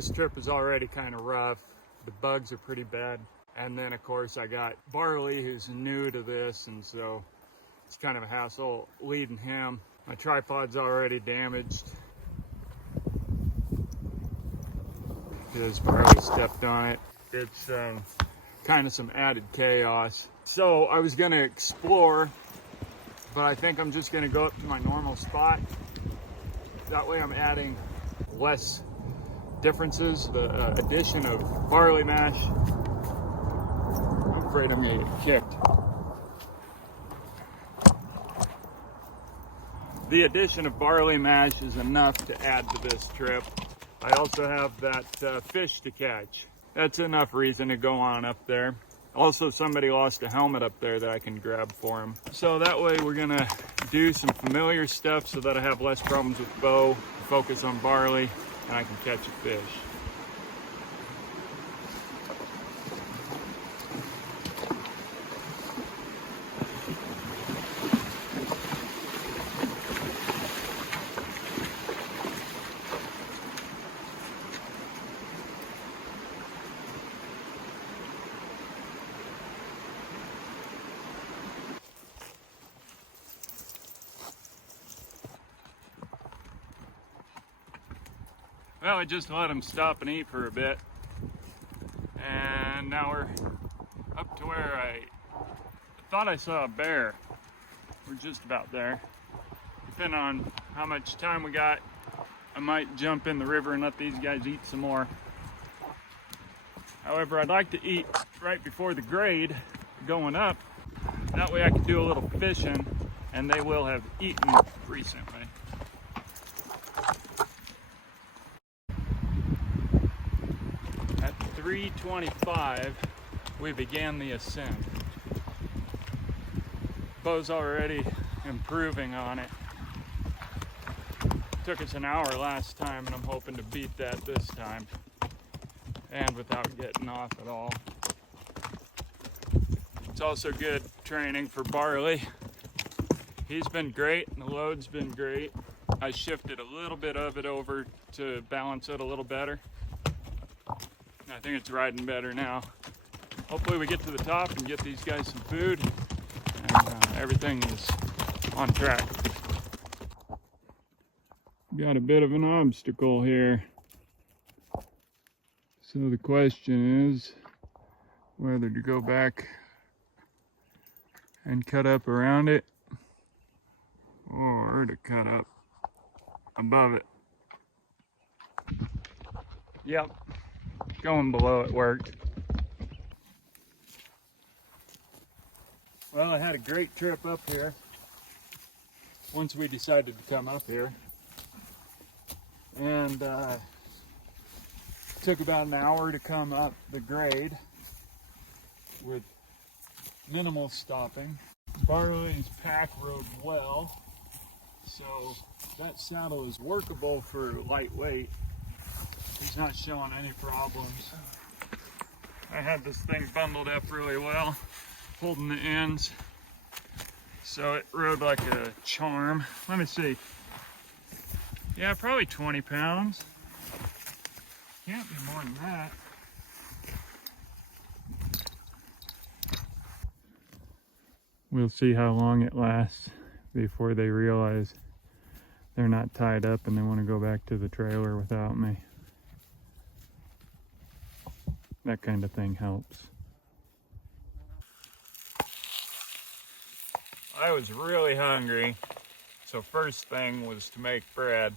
This trip is already kind of rough. The bugs are pretty bad. And then of course I got Barley, who's new to this, and so it's kind of a hassle leading him. My tripod's already damaged because Barley stepped on it. It's kind of some added chaos. So I was gonna explore, but I think I'm just gonna go up to my normal spot. That way I'm adding less differences. The addition of barley mash, I'm afraid I'm gonna get kicked. The addition of barley mash is enough to add to this trip. I also have that fish to catch. That's enough reason to go on up there. Also, somebody lost a helmet up there that I can grab for him. So that way we're gonna do some familiar stuff so that I have less problems with bow, focus on barley, and I can catch a fish. Well, I just let him stop and eat for a bit. And now we're up to where I thought I saw a bear. We're just about there. Depending on how much time we got, I might jump in the river and let these guys eat some more. However, I'd like to eat right before the grade going up. That way I can do a little fishing, and they will have eaten recently. At 3:25, we began the ascent. Bow's already improving on it. Took us an hour last time, and I'm hoping to beat that this time, and without getting off at all. It's also good training for Barley. He's been great, and the load's been great. I shifted a little bit of it over to balance it a little better. I think it's riding better now. Hopefully we get to the top and get these guys some food, and everything is on track. Got a bit of an obstacle here. So the question is whether to go back and cut up around it or to cut up above it. Yep, going below it worked. Well, I had a great trip up here once we decided to come up here. And took about an hour to come up the grade with minimal stopping. Barley's pack rode well, so that saddle is workable for lightweight. He's not showing any problems. I had this thing bundled up really well, holding the ends, so it rode like a charm. Let me see. Yeah, probably 20 pounds. Can't be more than that. We'll see how long it lasts before they realize they're not tied up and they want to go back to the trailer without me. That kind of thing helps. I was really hungry, so first thing was to make bread.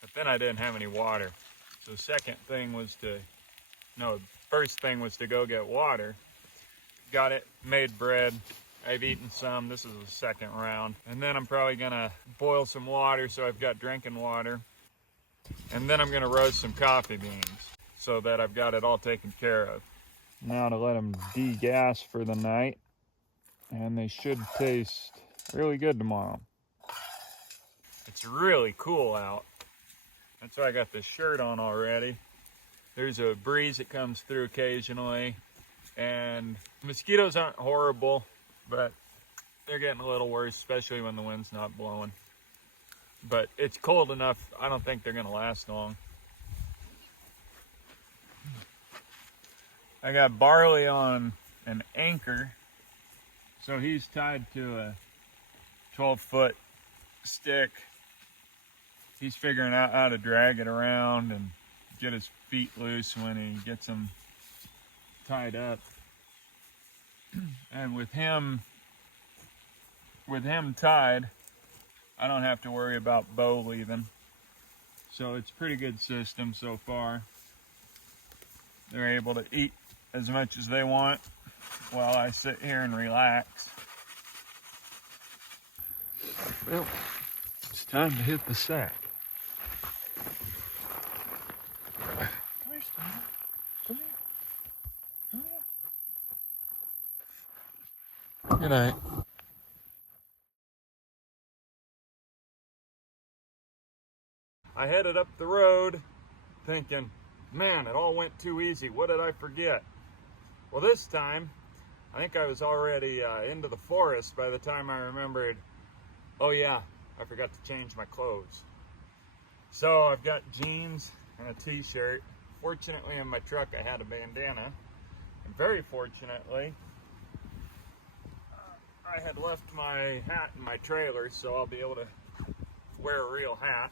But then I didn't have any water. So first thing was to go get water. Got it, made bread. I've eaten some. This is the second round. And then I'm probably gonna boil some water so I've got drinking water. And then I'm gonna roast some coffee beans so that I've got it all taken care of. Now to let them degas for the night. And they should taste really good tomorrow. It's really cool out. That's why I got this shirt on already. There's a breeze that comes through occasionally, and mosquitoes aren't horrible, but they're getting a little worse, especially when the wind's not blowing. But it's cold enough, I don't think they're gonna last long. I got Barley on an anchor, so he's tied to a 12-foot stick. He's figuring out how to drag it around and get his feet loose when he gets them tied up. And with him tied, I don't have to worry about Bo leaving. So it's a pretty good system so far. They're able to eat as much as they want while I sit here and relax. Well, it's time to hit the sack. Come here, Steve. Come here. Come here. Good night. I headed up the road thinking, man, it all went too easy. What did I forget? Well, this time, I think I was already into the forest by the time I remembered, oh yeah, I forgot to change my clothes. So I've got jeans and a t-shirt. Fortunately, in my truck, I had a bandana. And very fortunately, I had left my hat in my trailer, so I'll be able to wear a real hat.